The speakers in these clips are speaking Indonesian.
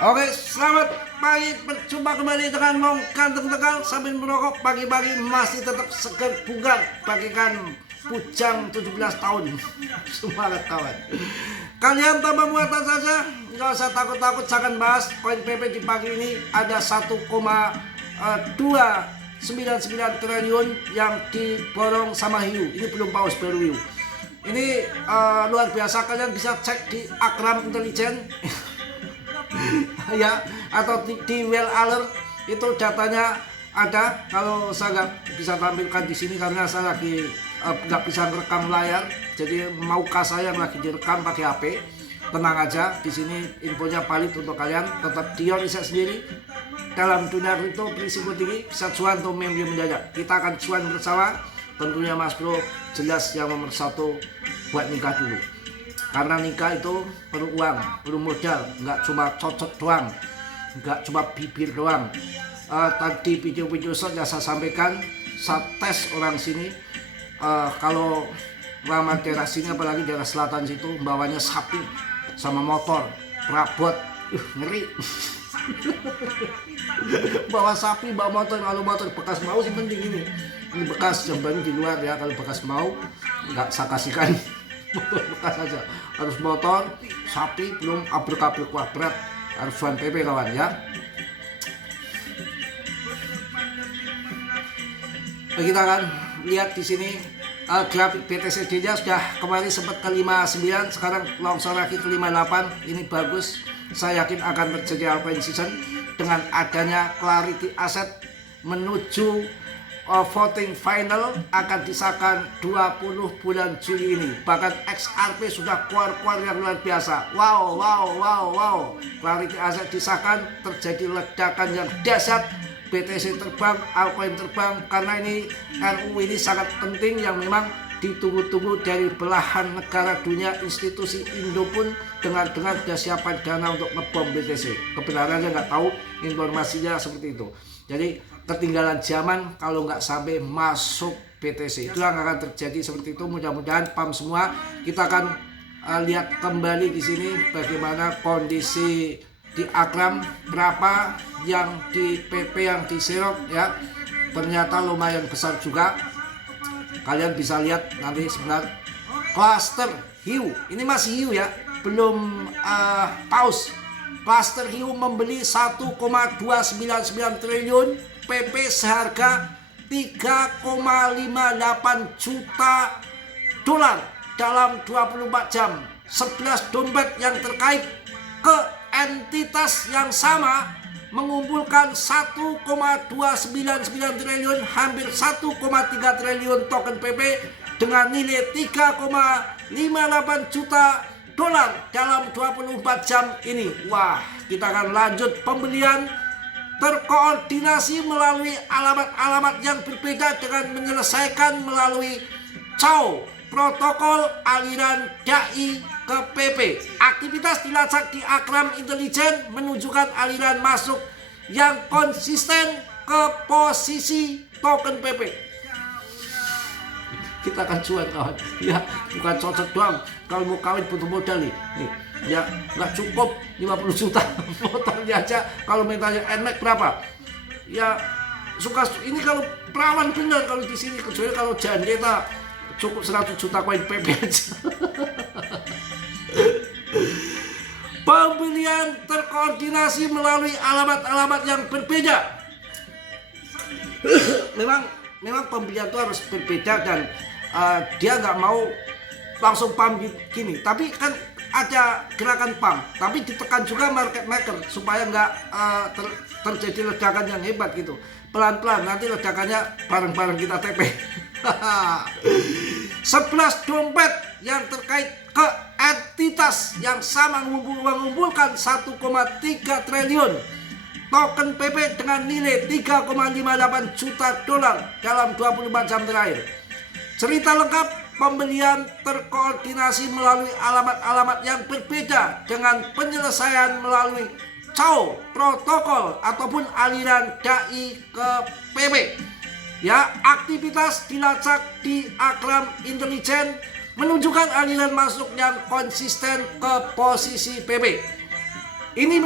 Oke, selamat pagi. Berjumpa kembali dengan Mong Kanteng Tegal sambil merokok. Pagi-pagi masih tetap segar bugar bagaikan bujang 17 tahun. Semangat kawan. Kalian tambah muatan saja, nggak usah takut-takut. Jangan bahas koin PP di pagi ini ada 1,299 triliun yang diborong sama hiu. Ini belum paus, baru hiu. Ini luar biasa. Kalian bisa cek di Akram Intelijen. Ya, atau di Well Alert itu datanya ada. Kalau saya nggak bisa tampilkan di sini karena saya lagi nggak bisa merekam layar, jadi maukah saya yang lagi direkam pakai HP. Tenang aja, di sini infonya valid untuk kalian. Tetap Dion riset sendiri. Dalam dunia itu berisiko tinggi, bisa cuan atau meme mendadak. Kita akan cuan bersama. Tentunya Mas Bro jelas yang nomor satu buat nikah dulu. Karena nikah itu perlu uang, perlu modal, nggak cuma cocok doang, nggak cuma bibir doang. Tadi video-video saya sampaikan, saya tes orang sini, kalau lama daerah sini, apalagi daerah selatan situ, bawanya sapi sama motor, perabot, ngeri. Bawa sapi, bawa motor, kalau motor bekas mau sih penting ini bekas yang baru di luar ya. Kalau bekas mau nggak saya kasihkan. Bekas aja, harus motor, sapi, belum abrik-abrik wah berat, harus One PP kawan ya. Nah, kita akan lihat di sini grafik BTCD-nya sudah kemarin sempat ke 59, sekarang longsor lagi ke 58. Ini bagus, saya yakin akan terjadi alpine season dengan adanya clarity asset menuju voting final akan disahkan 20 bulan Juli ini. Bahkan XRP sudah keluar yang luar biasa. Wow. Clarity asset disahkan, terjadi ledakan yang dahsyat. BTC terbang, altcoin terbang, karena ini RUU ini sangat penting yang memang ditunggu-tunggu dari belahan negara dunia. Institusi Indo pun dengan sudah siapkan dana untuk ngebom BTC. Kebenarannya nggak tahu, informasinya seperti itu. Jadi ketinggalan zaman kalau nggak sampai masuk BTC. Itu yang akan terjadi seperti itu. Mudah-mudahan paham semua. Kita akan lihat kembali di sini bagaimana kondisi di Akram, berapa yang di PP yang diserok ya. Ternyata lumayan besar juga. Kalian bisa lihat nanti sebentar. Cluster hiu, ini masih hiu ya, belum paus. Cluster hiu membeli 1,299 triliun, PP seharga 3,58 juta dolar dalam 24 jam. 11 dompet yang terkait ke entitas yang sama mengumpulkan 1,299 triliun, hampir 1,3 triliun token PP dengan nilai 3,58 juta dolar dalam 24 jam ini. Wah, kita akan lanjut pembelian terkoordinasi melalui alamat-alamat yang berbeda dengan menyelesaikan melalui CAO, protokol aliran dai ke PP. Aktivitas dilacak di Akram Intelijen menunjukkan aliran masuk yang konsisten ke posisi token PP. Kita akan cuan kawan ya, bukan cocok doang. Kalau mau kawin butuh modal nih ya, nggak cukup 50 juta motornya aja. Kalau mintanya NMAX berapa ya, suka ini kalau perawan benar kalau di sini, kecuali kalau jandeta cukup 100 juta koin PP aja. Pembelian terkoordinasi melalui alamat-alamat yang berbeda. memang pembelian itu harus berbeda dan dia nggak mau langsung pump gini. Tapi kan ada gerakan pump, tapi ditekan juga market maker supaya nggak terjadi ledakan yang hebat gitu. Pelan-pelan nanti ledakannya bareng-bareng kita TP. 11 dompet yang terkait ke entitas yang sama mengumpulkan 1,3 triliun token PP dengan nilai 3,58 juta dolar dalam 24 jam terakhir. Cerita lengkap pembelian terkoordinasi melalui alamat-alamat yang berbeda dengan penyelesaian melalui CAO, protokol ataupun aliran dai ke PP. Ya, aktivitas dilacak di Akram Intelijen menunjukkan aliran masuk yang konsisten ke posisi PP. Ini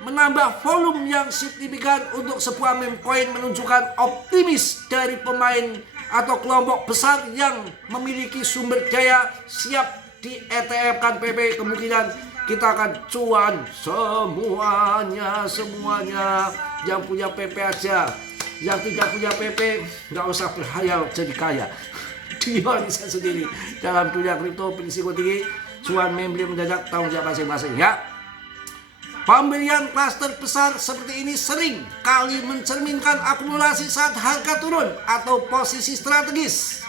menambah volume yang signifikan untuk sebuah meme coin, menunjukkan optimis dari pemain atau kelompok besar yang memiliki sumber daya siap di ETF-kan PP. Kemungkinan kita akan cuan semuanya. Yang punya PP aja, yang tidak punya PP nggak usah berhayal jadi kaya. Dia bisa sendiri dalam dunia kripto berisiko tinggi. Cuan membeli mendadak, tanggung jawab masing-masing ya. Pembelian klaster besar seperti ini sering kali mencerminkan akumulasi saat harga turun atau posisi strategis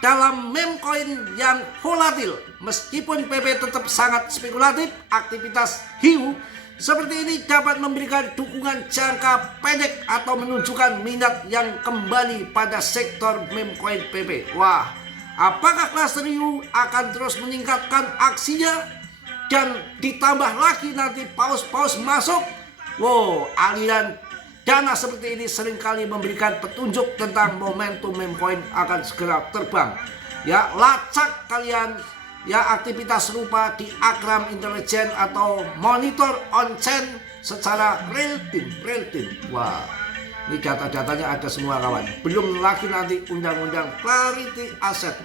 dalam meme coin yang volatil. Meskipun PP tetap sangat spekulatif, aktivitas hiu seperti ini dapat memberikan dukungan jangka pendek atau menunjukkan minat yang kembali pada sektor meme coin PP. Wah, apakah klaster hiu akan terus meningkatkan aksinya? Dan ditambah lagi nanti paus-paus masuk. Wow, aliran dana seperti ini seringkali memberikan petunjuk tentang momentum meme coin akan segera terbang. Ya, lacak kalian ya aktivitas serupa di Akram Intelijen atau monitor on-chain secara real time. Wah, ini data-datanya ada semua kawan. Belum lagi nanti undang-undang clarity asset.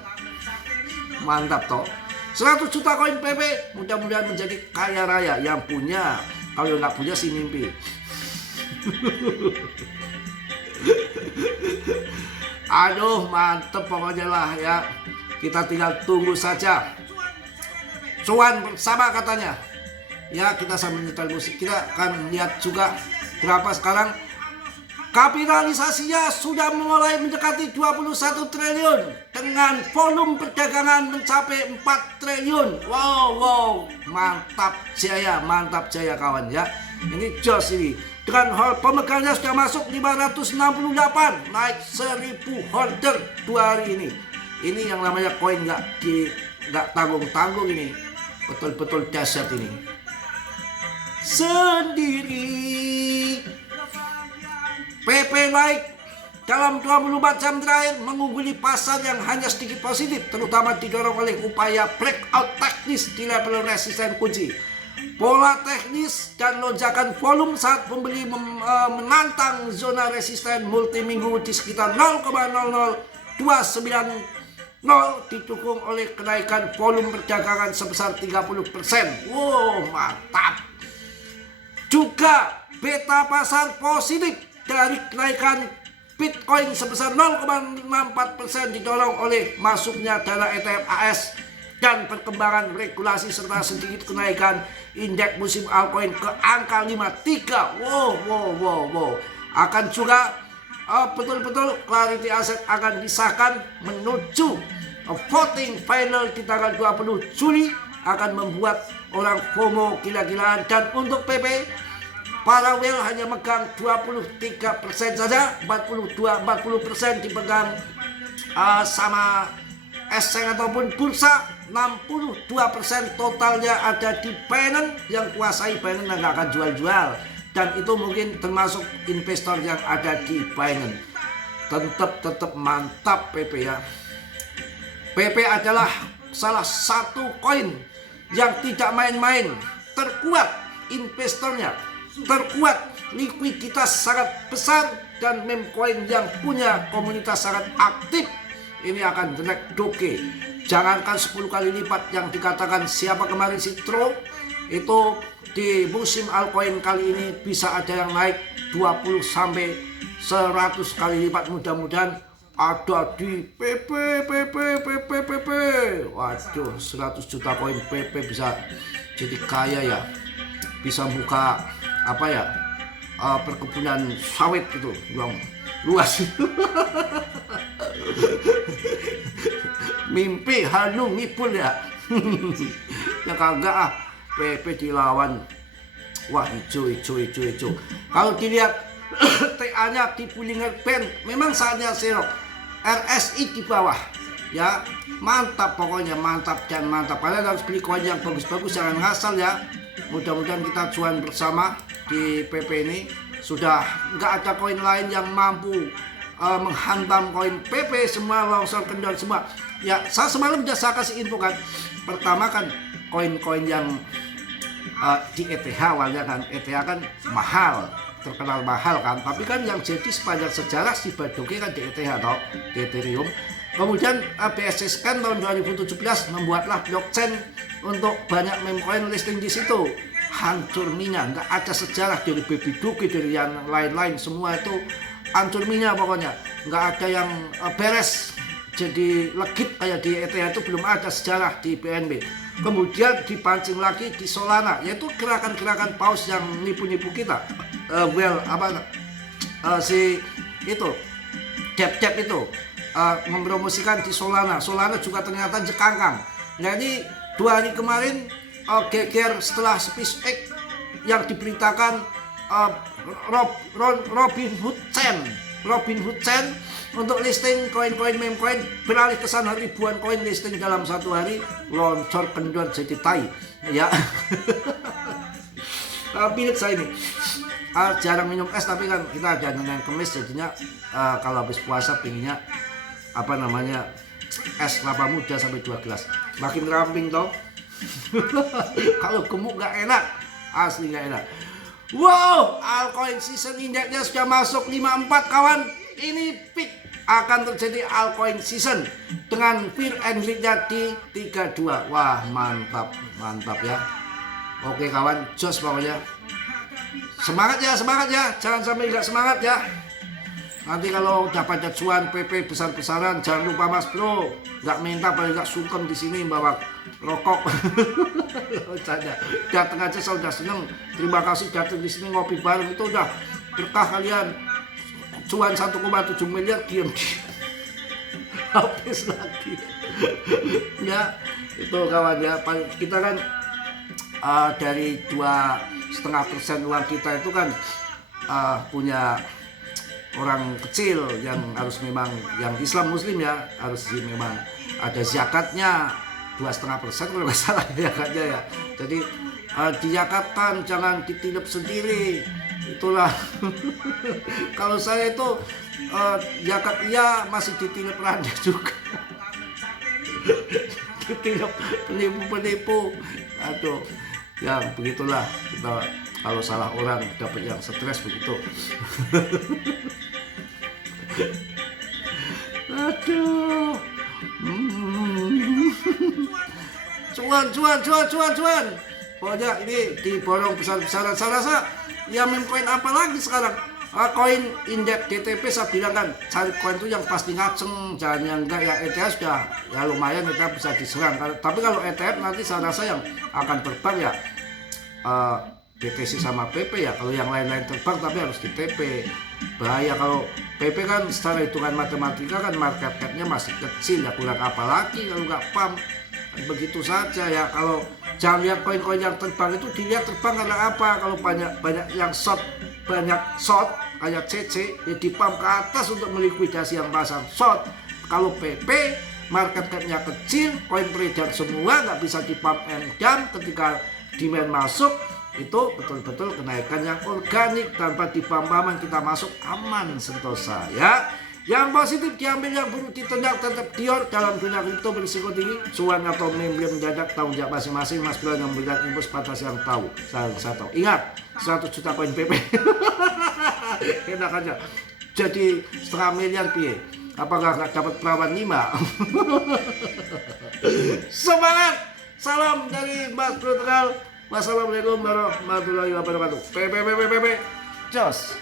Mantap toh. 100 juta koin PP, mudah-mudahan menjadi kaya raya. Yang punya, kalau nggak punya sih mimpi. Aduh, mantep pokoknya lah ya. Kita tinggal tunggu saja. Cuan bersama katanya. Ya, kita sambil nyetel musik. Kita akan lihat juga berapa sekarang. Kapitalisasinya sudah mulai mendekati 21 triliun dengan volume perdagangan mencapai 4 triliun. Wow, mantap jaya kawan ya. Ini jos ini. Dengan pemegangnya sudah masuk 568, naik 1000 holder 2 hari ini. Ini yang namanya koin nggak tanggung-tanggung ini. Betul-betul dahsyat ini. Sendiri PP naik dalam 24 jam terakhir mengungguli pasar yang hanya sedikit positif, terutama didorong oleh upaya breakout teknis di level resisten kunci. Pola teknis dan lonjakan volume saat pembeli menantang zona resisten multi minggu di sekitar 0,00290 didukung oleh kenaikan volume perdagangan sebesar 30%. Wow, mantap. Juga beta pasar positif dari kenaikan Bitcoin sebesar 0,64% didorong oleh masuknya dana ETF AS dan perkembangan regulasi serta sedikit kenaikan indeks musim altcoin ke angka 53. Wow. Akan juga betul-betul clarity asset akan disahkan menuju voting final di tanggal 20 Juli akan membuat orang FOMO gila-gilaan. Dan untuk PP, para whale hanya megang 23% saja, 40% dipegang sama Exchange ataupun bursa. 62% totalnya ada di Binance, yang kuasai Binance nggak akan jual-jual. Dan itu mungkin termasuk investor yang ada di Binance. Tetap mantap PP ya. PP adalah salah satu koin yang tidak main-main, terkuat investornya, terkuat likuiditas sangat besar, dan meme coin yang punya komunitas sangat aktif. Ini akan direct doke. Jangankan 10 kali lipat yang dikatakan siapa kemarin si Tro, itu di musim altcoin kali ini bisa ada yang naik 20 sampai 100 kali lipat. Mudah-mudahan ada di PP. Waduh, 100 juta koin PP bisa jadi kaya ya. Bisa buka apa ya, perkebunan sawit gitu yang luas. Mimpi hanu ngipul ya. Ya kagak PP dilawan. Wah, hijau. Kalau dilihat TA-nya di Bollinger Band, memang saatnya serok. RSI di bawah ya, mantap pokoknya, mantap. Kalian harus beli koin yang bagus-bagus, jangan ngasal ya. Mudah-mudahan kita cuan bersama di PP ini. Sudah nggak ada koin lain yang mampu menghantam koin PP, semua longsor kendor semua ya. Saya semalam sudah saya kasih info kan, pertama kan koin-koin yang di ETH awalnya kan. ETH kan mahal, terkenal mahal kan, tapi kan yang jadi sepanjang sejarah si Badoge kan di ETH atau di Ethereum. Kemudian BSC Scan tahun 2017 membuatlah blockchain untuk banyak meme coin listing di situ. Hancur minyak, nggak ada sejarah dari Baby Doge, dari yang lain-lain, semua itu hancur minyak pokoknya, nggak ada yang beres. Jadi legit kayak di ETH itu belum ada sejarah di BNB. Kemudian dipancing lagi di Solana, yaitu gerakan-gerakan paus yang nipu-nipu kita. Si itu Dep itu mempromosikan di Solana. Solana juga ternyata jekangkang. Jadi 2 hari kemarin geger setelah SpaceX yang diberitakan Robin Hood Chain untuk listing koin-koin meme coin, beralih ke sana ribuan koin listing dalam 1 hari, loncor kendor jadi tai ya. Pilih saya ini jarang minum es, tapi kan kita ada dengan kemis, jadinya kalau habis puasa pinginnya es kelapa muda sampai 2 gelas, makin ramping toh. Kalau gemuk gak enak, asli gak enak. Wow, altcoin season indexnya sudah masuk 54 kawan. Ini peak akan terjadi altcoin season dengan fear and greed-nya di 32. Wah, mantap ya. Oke kawan, jos pokoknya. Semangat ya, jangan sampai nggak semangat ya. Nanti kalau dapat cuan PP besar-besaran, jangan lupa Mas Bro, nggak minta paling nggak sungkem di sini bawa rokok. Datang aja saya udah seneng. Terima kasih datang di sini ngopi bareng, itu udah berkah kalian. Cuan 1,7 miliar diam habis lagi. Ya itu kawan ya, kita kan dari 2,5% uang kita itu kan punya orang kecil yang harus memang yang Islam Muslim ya, harus memang ada zakatnya 2,5% kalau nggak salah zakatnya ya. Jadi dizakatkan, jangan ditilep sendiri. Itulah. Kalau saya itu zakat iya, masih ditilep randa juga. Ditilep penipu-penipu. Aduh, ya begitulah kita. Kalau salah orang dapat yang stres begitu. Aduh. Cuan. Pokoknya ini diborong besar-besaran. Saya rasa ya meme coin apa lagi sekarang? Koin indeks DTP saya bilang kan, cari koin itu yang pasti ngaceng, jangan yang enggak. Ya ETF sudah ya lumayan, ETF bisa diserang. Tapi kalau ETF nanti saya rasa yang akan terbang ya BTC sama PP ya. Kalau yang lain-lain terbang tapi harus di TP. Bahaya kalau PP kan secara hitungan matematika kan market cap-nya masih kecil ya, kurang apa lagi kalau nggak pump. Begitu saja ya. Kalau jangan lihat koin-koin yang terbang itu, dilihat terbang karena apa. Kalau banyak yang short kayak CC ya di pump ke atas untuk melikuidasi yang pasang short. Kalau PP market cap-nya kecil, koin beredar semua, nggak bisa di pump and dump. Ketika demand masuk itu betul-betul kenaikan yang organik, tanpa dipam-paman kita masuk aman sentosa ya. Yang positif diambil, yang buruk ditendang, tetap dior. Dalam dunia kripto berisiko tinggi, cuan atau meme mendadak, tanggung jawab masing-masing. Mas Bro yang memberikan info sebatas yang tahu, saya tahu. Ingat, 100 juta koin PP. Enak aja. Jadi 0,5 miliar piye? Apakah nggak dapat perawan 5? Semangat! Salam dari Mas Bro Tegal. Wassalamualaikum warahmatullahi wabarakatuh. PP. Jos.